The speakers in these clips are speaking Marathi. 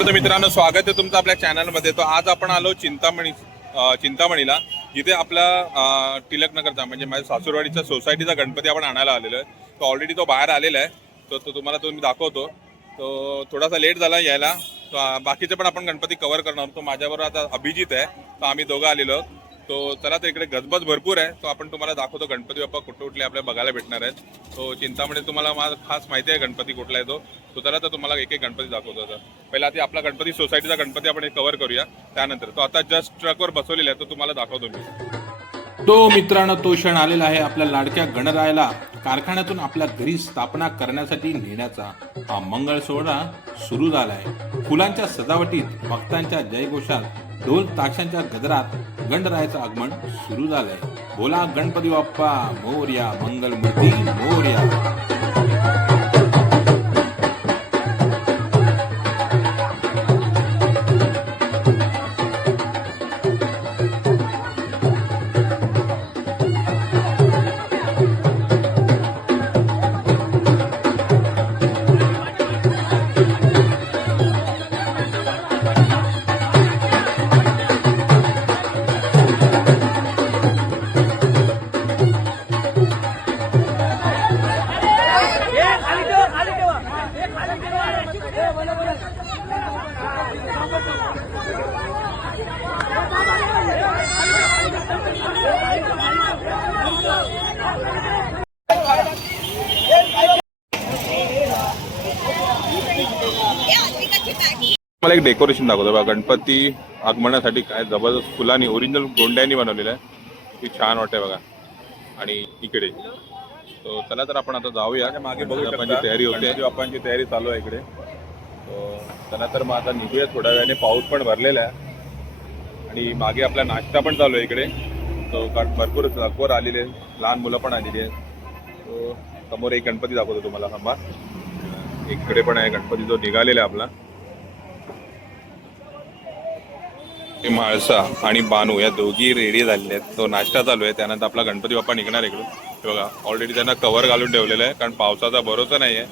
तर मित्रांनो स्वागत आहे तुमचं आपल्या चॅनलमध्ये तो आज आपण आलो चिंतामणी चिंतामणीला. जिथे आपला टिलकनगरचा म्हणजे माझ्या सासूरवाडीच्या सोसायटीचा गणपती आपण आणायला आलेलो आहे. तो ऑलरेडी तो बाहेर आलेला आहे. तर तो तुम्हाला तो मी दाखवतो. तो थोडासा लेट झाला यायला. बाकीचे पण आपण गणपती कव्हर करणार तो माझ्याबरोबर आता अभिजित आहे. तर आम्ही दोघं आलेलो आहोत. तो चला तर इकडे गजबज भरपूर आहे. तो आपण तुम्हाला दाखवतो. गणपती बाप्पा कुठे कुठले आपल्याला बघायला भेटणार आहेत. तो चिंतामणी तुम्हाला माझा खास माहिती आहे गणपती कुठला आहे तो. तो चला तर तुम्हाला एक एक गणपती दाखवतो आता. पहिला आधी आपला गणपती सोसायटीचा गणपती आपण कव्हर करूया. त्यानंतर तो आता जस्ट ट्रकवर बसवलेला आहे तो तुम्हाला दाखवतो मी. तो मित्रांनो तो क्षण आलेला आहे आपल्या लाडक्या गणरायाला कारखान्यातून आपल्या घरी स्थापना करण्यासाठी नेण्याचा. हा मंगळ सोहळा सुरू झालाय. फुलांच्या सजावटीत भक्तांच्या जयघोषात ढोल ताशांच्या गजरात गणरायाचं आगमन सुरू झालंय. बोला गणपती बाप्पा मोर्या मंगलमूर्ती मोर्या. मला एक डेकोरेशन दाखवतो बघा. गणपती आगमनासाठी काय जबरदस्त फुलांनी ओरिजिनल गोंड्यांनी बनवलेलं आहे. ती छान वाटते बघा. आणि इकडे. तो चला तर आपण आता जाऊया. मागे बघू बाप्पांची तयारी होते. बाप्पांची तयारी चालू आहे इकडे चला तर मग आता निघूया थोड्या वेळाने. पाऊस पण भरलेला आहे. आणि मागे आपला नाश्ता पण चालू आहे इकडे. तो कारण भरपूर लकवर आलेले आहेत. लहान मुलं पण आलेली आहेत. तो समोर एक गणपती दाखवतो तुम्हाला थांबा. इकडे पण आहे गणपती जो निघालेला आहे आपला. हे म्हाळसा आणि बानू या दोघी रेडी झालेले आहेत. तो नाश्ता चालू आहे. त्यानंतर आपला गणपती बाप्पा निघणार आहे इकडून. हे बघा ऑलरेडी त्यांना कव्हर घालून ठेवलेलं आहे कारण पावसाचा भरोसा नाही आहे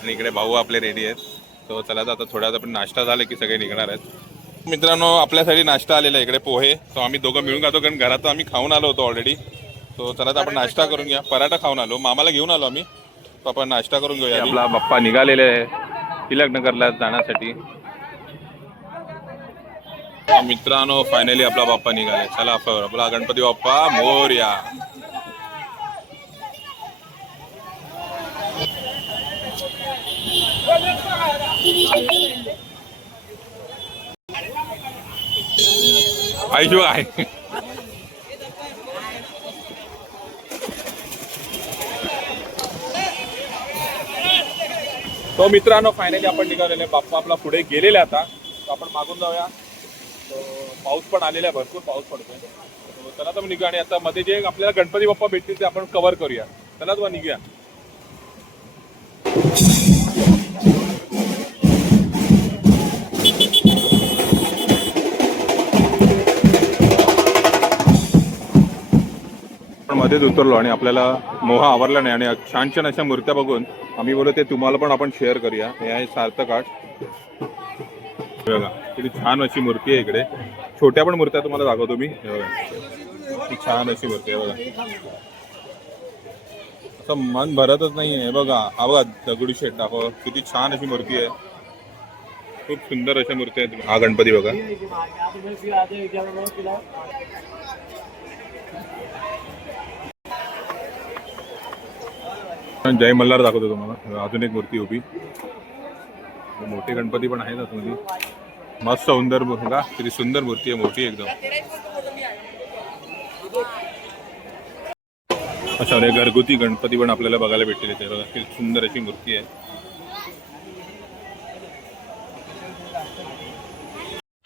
आणि इकडे भाऊ आपले रेडी आहेत. तो चला तर आता थोड्या आपण नाश्ता झाला की सगळे निघणार आहेत. मित्रांनो आपल्यासाठी नाश्ता आलेला आहे. इकडे पोहे. तो आम्ही दोघं मिळून खातो कारण घरात आम्ही खाऊन आलो होतो ऑलरेडी तो चला तर आपण नाश्ता करून घ्या पराठा खाऊन आलो. मामाला घेऊन आलो आम्ही. तो आपण नाश्ता करून घेऊया. आपला बाप्पा निघालेले आहे. तिलकनगरला जाण्यासाठी. मित्रांनो फायनली आपला बाप्पा निघाले. चला आपला गणपती बाप्पा मोर्या. आयुष्य आहे तो मित्रांनो फायनली आपण निघालेले. बाप्पा आपला पुढे गेलेले आता. आपण मागून जाऊया. पाऊस पण आलेला आहे भरपूर पाऊस पडतोय. त्याला चला तर निघूया आणि आता मध्ये जे आपल्याला गणपती बाप्पा भेटतील ते आपण कव्हर करूया. चला तर निघूया. मध्येच उतरलो आणि आपल्याला मोहा आवरला नाही आणि छान छान अशा मूर्त्या बघून आम्ही बोललो ते तुम्हाला पण आपण शेअर करूया. हे आहे सार्थक आर्ट बघा. किती छान अशी मूर्ती आहे इकडे. छोट्या पण मूर्त्या तुम्हाला दाखवतो मी. ती छान अशी मूर्ती आहे बघा. असं मन भरतच नाही आहे बघा. हा बघा दगडूशेठ दाखव. किती छान अशी मूर्ती आहे. खूप सुंदर अशा मूर्ती आहेत. हा गणपती बघा. जय मल्हार दाखवतो तुम्हाला. अजून एक मूर्ती उभी. मोठे गणपती पण आहेत आतमध्ये. मस्त सुंदर बघा तरी सुंदर मूर्ती आहे मोठी एकदम. अशा घरगुती गणपती पण आपल्याला बघायला भेटतील इथे. बघा किती सुंदर अशी मूर्ती आहे.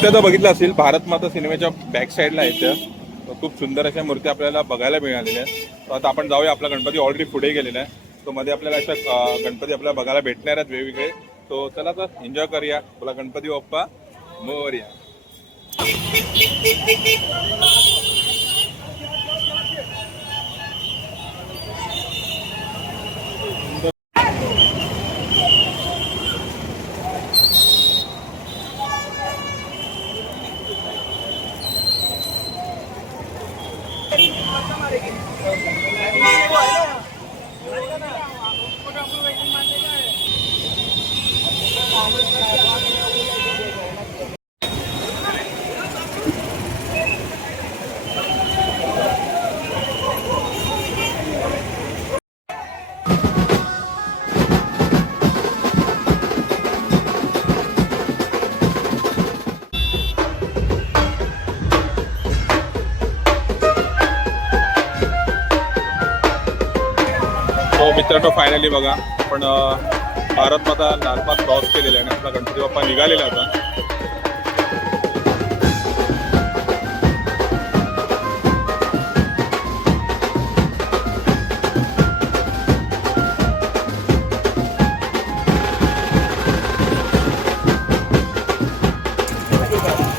तर बघितलं असेल भारत माता सिनेमाच्या बॅक साईडला आहेत त्या खूप सुंदर अशा मूर्ती आपल्याला बघायला मिळालेल्या आहेत. आता आपण जाऊया आपला गणपती ऑलरेडी पुढे गेलेला आहे. तो मध्ये आपल्याला अशा गणपती आपल्याला बघायला भेटणार आहेत वेगवेगळे. तो चला तर एन्जॉय करूया. आपला गणपती बाप्पा. मोर्या हो फायनली बघा. आपण भारत माता लालबाग क्रॉस केलेला आहे. आणि आपला गणपती बाप्पा निघालेला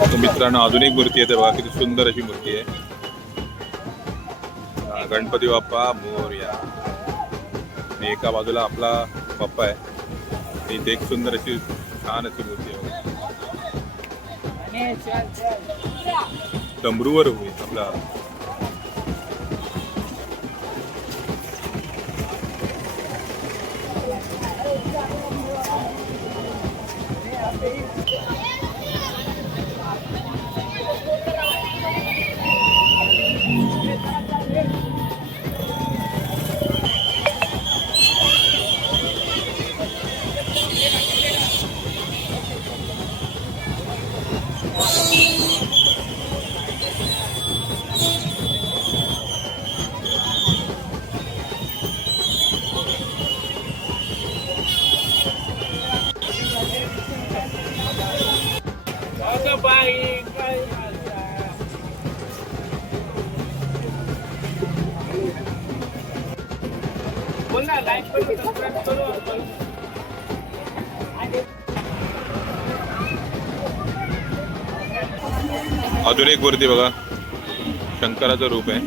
आता मित्रांनो अजून एक मूर्ती आहे. बघा किती सुंदर अशी मूर्ती आहे. गणपती बाप्पा मोर्या. आणि एका बाजूला आपला बाप्पा आहे. आणि देख एक सुंदर अशी छान अशी मूर्ती आहे. डमरूवर होईल आपला. अजून एक मूर्ती बघा. शंकराचं रूप आहे.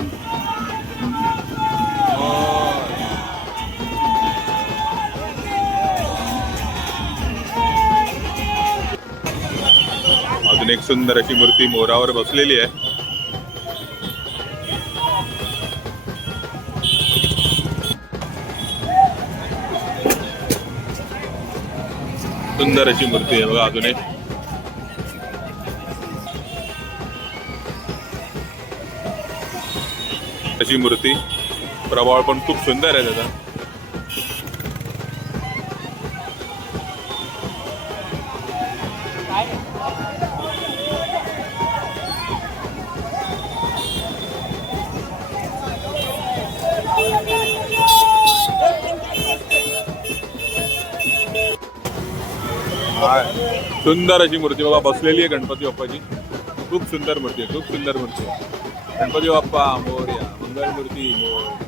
अजून एक सुंदर अशी मूर्ती मोरावर बसलेली आहे. सुंदर अशी मूर्ती आहे बघा अजून एक. अशी मूर्ती. प्रभाव पण खूप सुंदर आहे त्याचा. सुंदर अशी मूर्ती बाबा बसलेली आहे गणपती बाप्पाची. खूप सुंदर मूर्ती आहे खूप सुंदर मूर्ती आहे. गणपती बाप्पा मोर्या मंगळ मूर्ती मोर.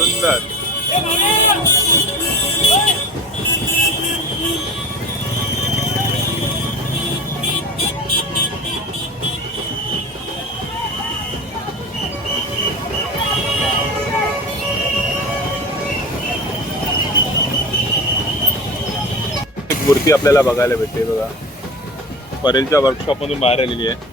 सुंदर. एक मूर्ती आपल्याला बघायला भेटते बघा. परेलच्या वर्कशॉप मधून बाहेर आलेली आहे.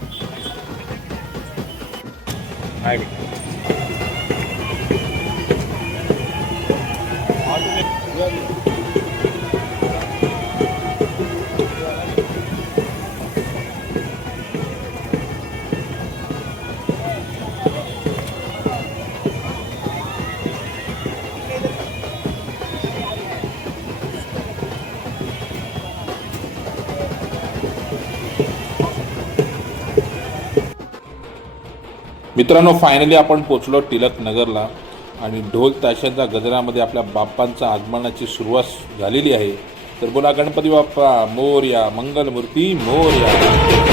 मित्रांनो फायनली आपण पोचलो टिलक नगरला. आणि ढोल ताशांच्या गजरामध्ये आपल्या बाप्पांचा आगमनाची सुरुवात झालेली आहे. तर बोला गणपती बाप्पा मोरया मंगलमूर्ती मोरया.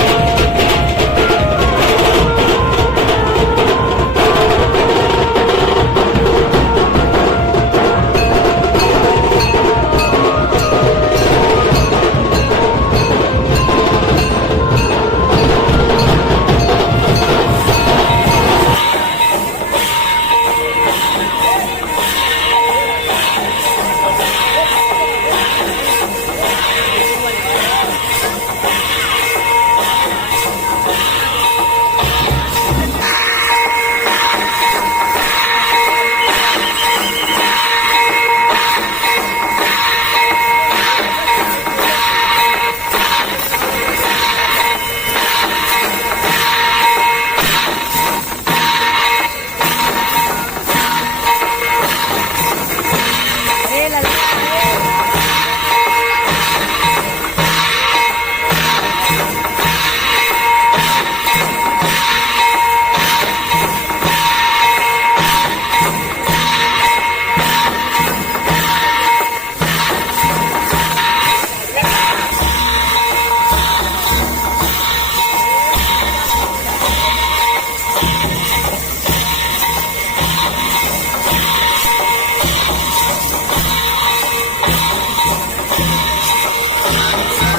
Yeah.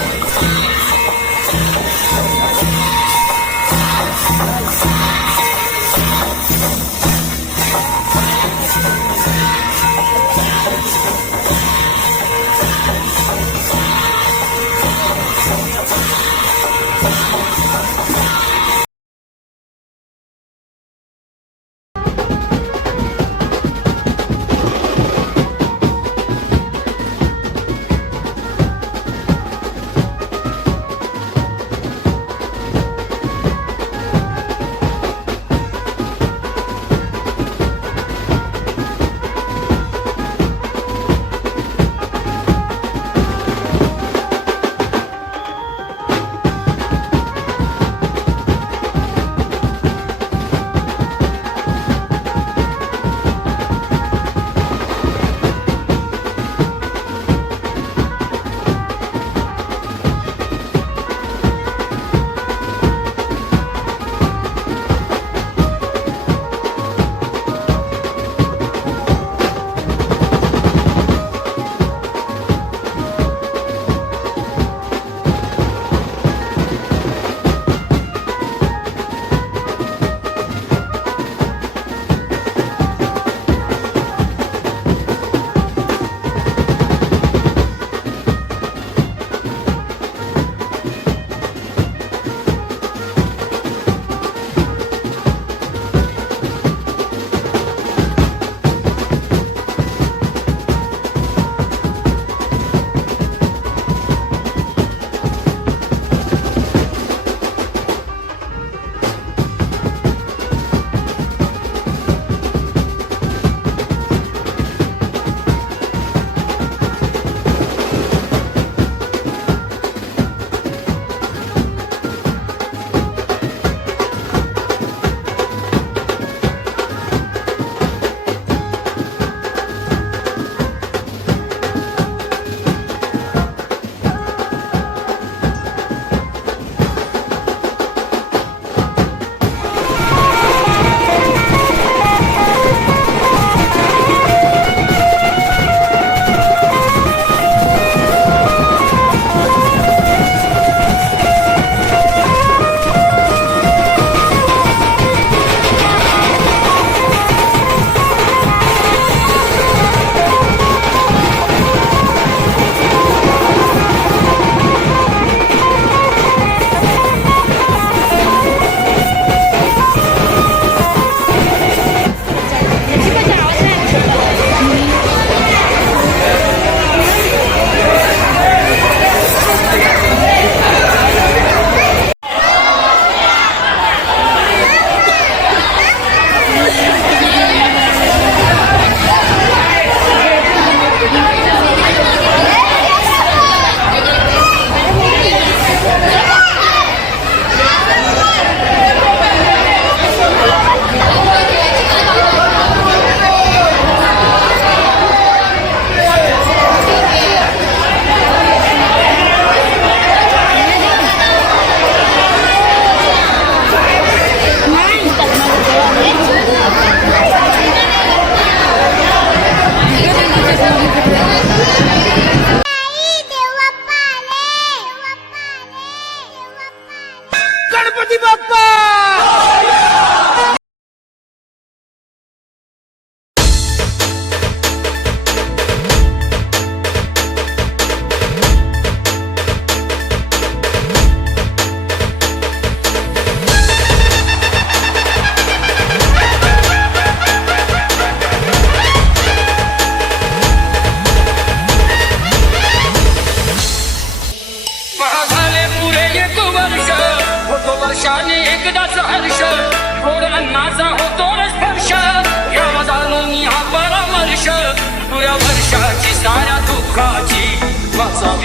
গণপতি বাপ্পা!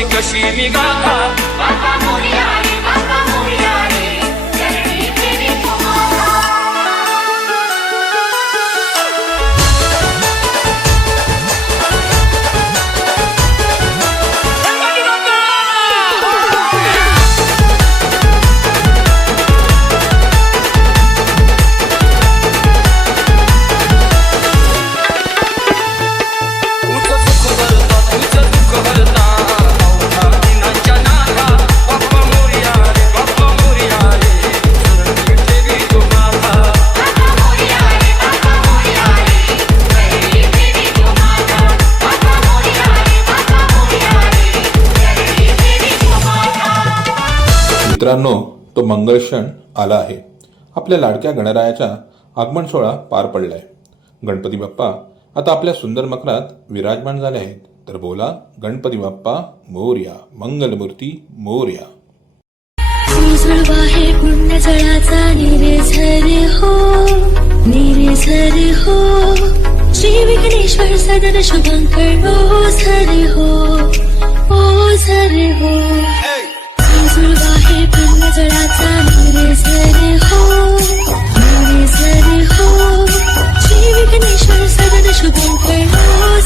कशी मी तो मंगळ क्षण आला आहे. आपल्या लाडक्या गणरायाचा आगमन सोहळा पार पडलाय. गणपती बाप्पा आता आपल्या सुंदर मकरात विराजमान झाले आहेत. तर बोला गणपती बाप्पा मोर्या मंगलमूर्ती मोर्या. आहे हो हो. श्री विघ्नेश्वर सदन शुभंकर ओ झर हो ओ झर हो. काजळाचा हिरे सरे हो हिरे सरे हो. श्री विघ्नेश्वर सगद शुभंकर हो